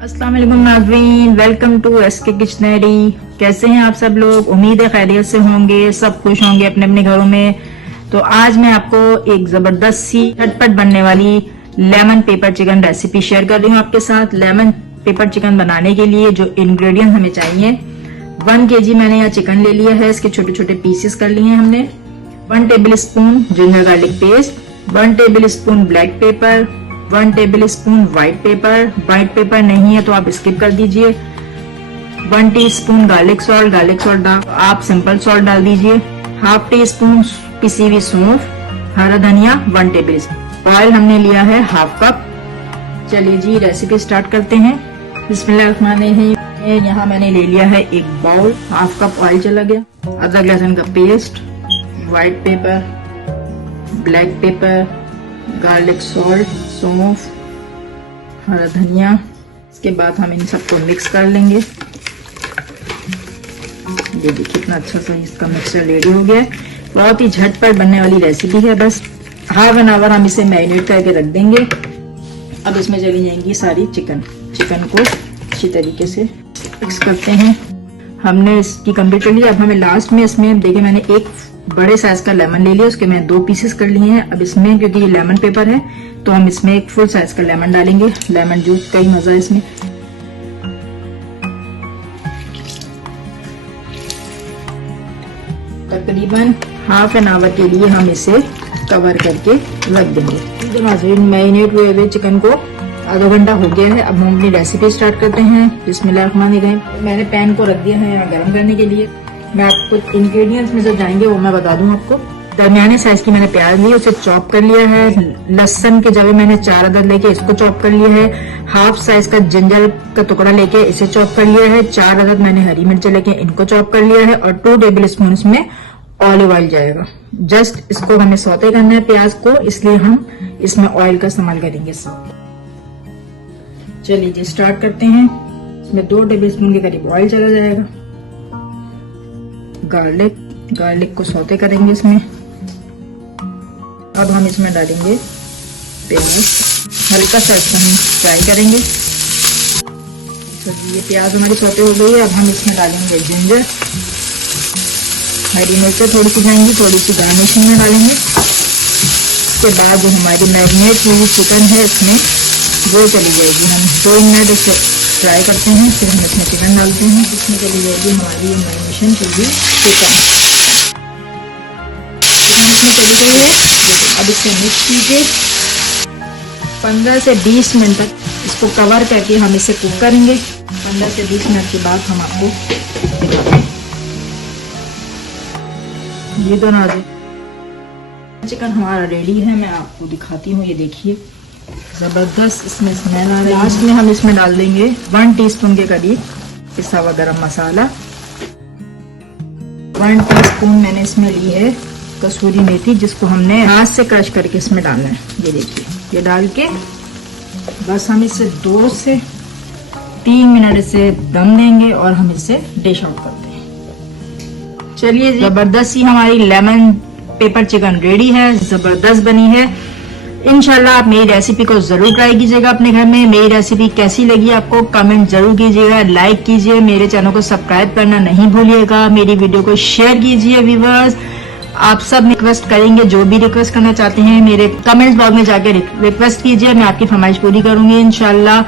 अस्सलाम वालेकुम नाज़रीन, वेलकम टू एसके किचनरी। कैसे हैं आप सब लोग? उम्मीद है खैरियत से होंगे, सब खुश होंगे अपने अपने घरों में। तो आज मैं आपको एक जबरदस्त सी झटपट बनने वाली lemon pepper chicken recipe share कर रही हूँ आपके साथ। लेमन पेपर चिकन बनाने के लिए जो इंग्रेडिएंट हमें चाहिए, 1 kg मैंने यहाँ चिकन ले लिया है। इसके छोटे छोटे पीसेस कर लिए हैं हमने। 1 table spoon ginger garlic paste, 1 table spoon black pepper, 1 table spoon white paper. White paper नहीं है तो आप स्किप कर दीजिए। 1 टीस्पून गार्लिक सॉल्ट आप सिंपल सॉल्ट डाल दीजिए। हाफ टी स्पून पिसी हुई सौंफ, हरा धनिया 1 टेबल स्पून। ऑयल हमने लिया है हाफ कप। चलिए जी रेसिपी स्टार्ट करते हैं। बिस्मिल्लाहिर्रहमानिर्रहीम। यहाँ मैंने ले लिया है एक बाउल, हाफ कप ऑयल चला गया। अदरक लहसुन का paste, white paper, black pepper, garlic salt, सौंफ, हरा धनिया। इसके बाद हम इन सबको मिक्स कर लेंगे। ये देखिए कितना अच्छा सा इसका मिक्सचर रेडी हो गया है। बहुत ही झटपट बनने वाली रेसिपी है। बस हाफ एन आवर हम इसे मैरिनेट करके रख देंगे। अब इसमें चली जाएंगी सारी चिकन को अच्छी तरीके से मिक्स करते हैं। हमने इसकी कंप्लीट कर लिया। अब हमें लास्ट में इसमें देखिए मैंने एक बड़े साइज का लेमन ले लिया, उसके मैं 2 पीसेस कर लिए हैं। अब इसमें क्योंकि ये लेमन पेपर है तो हम इसमें एक फुल साइज का लेमन डालेंगे। लेमन जूस का ही मजा है इसमें। तकरीबन हाफ एन आवर के लिए हम इसे कवर करके रख देंगे। मैरिनेट हुए चिकन को आधा घंटा हो गया है। अब हम अपनी रेसिपी स्टार्ट करते हैं। बिस्मिल्लाहिर्रहमानिर्रहीम। मैंने पैन को रख दिया है यहाँ गर्म करने के लिए। मैं आपको इंग्रेडिएंट्स में जो जाएंगे वो मैं बता दूं आपको। दरमियाने साइज की मैंने प्याज ली, उसे चॉप कर लिया है। लहसुन के जगह मैंने 4 अदद लेके इसको चॉप कर लिया है। हाफ साइज का जिंजर का टुकड़ा लेके इसे चॉप कर लिया है। 4 अदद मैंने हरी मिर्च लेके इनको चॉप कर लिया है और 2 टेबल स्पून इसमें ऑलिव ऑयल जाएगा। जस्ट इसको हमें सौते करना है प्याज को, इसलिए हम इसमें ऑयल का इस्तेमाल करेंगे। चलिए जी स्टार्ट करते हैं। इसमें 2 टेबल स्पून के करीब ऑयल चला जाएगा। गार्लिक को सौते करेंगे इसमें। अब हम इसमें डालेंगे प्याज, हल्का सा इसको हम फ्राई करेंगे। तो ये प्याज हमारी सौते हो गई है। अब हम इसमें डालेंगे जिंजर, हरी मिर्चें थोड़ी सी जाएंगी, थोड़ी सी गार्निशिंग में डालेंगे। इसके बाद जो हमारी मैरिनेट हुई चिकन है इसमें वो चली जाएगी। हम 2 मिनट इसे फ्राई करते हैं, फिर हम इसमें चिकन डालते हैं। इसमें चली जाएगी हमारी मैरिनेशन की हुई चिकन इसमें चली गई है। अब इसे मिक्स कीजिए। 15 से 20 मिनट तक इसको कवर करके हम इसे कुक करेंगे। 15 से 20 मिनट के बाद हम आपको ये दोनों चिकन हमारा रेडी है। मैं आपको दिखाती हूँ। ये देखिए जबरदस्त इसमें स्मेल आ रही है। लास्ट में हम इसमें डाल देंगे 1 टीस्पून के करीब पिसा हुआ गरम मसाला। 1 टीस्पून मैंने इसमें ली है कसूरी मेथी, जिसको हमने हाथ से क्रश करके इसमें डालना है। ये देखिए, ये डाल के बस हम इसे 2 से 3 मिनट इसे दम देंगे और हम इसे डिश आउट करते हैं। चलिए जबरदस्त ही हमारी लेमन पेपर चिकन रेडी है। जबरदस्त बनी है। इंशाल्लाह आप मेरी रेसिपी को जरूर ट्राई कीजिएगा अपने घर में। मेरी रेसिपी कैसी लगी आपको कमेंट जरूर कीजिएगा, लाइक कीजिए, मेरे चैनल को सब्सक्राइब करना नहीं भूलिएगा, मेरी वीडियो को शेयर कीजिए। व्यूअर्स आप सब रिक्वेस्ट करेंगे, जो भी रिक्वेस्ट करना चाहते हैं मेरे कमेंट्स बॉक्स में जाके रिक्वेस्ट कीजिए, मैं आपकी फरमाइश पूरी करूंगी इंशाल्लाह।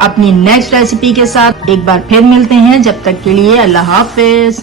अपनी नेक्स्ट रेसिपी के साथ एक बार फिर मिलते हैं। जब तक के लिए अल्लाह हाफिज।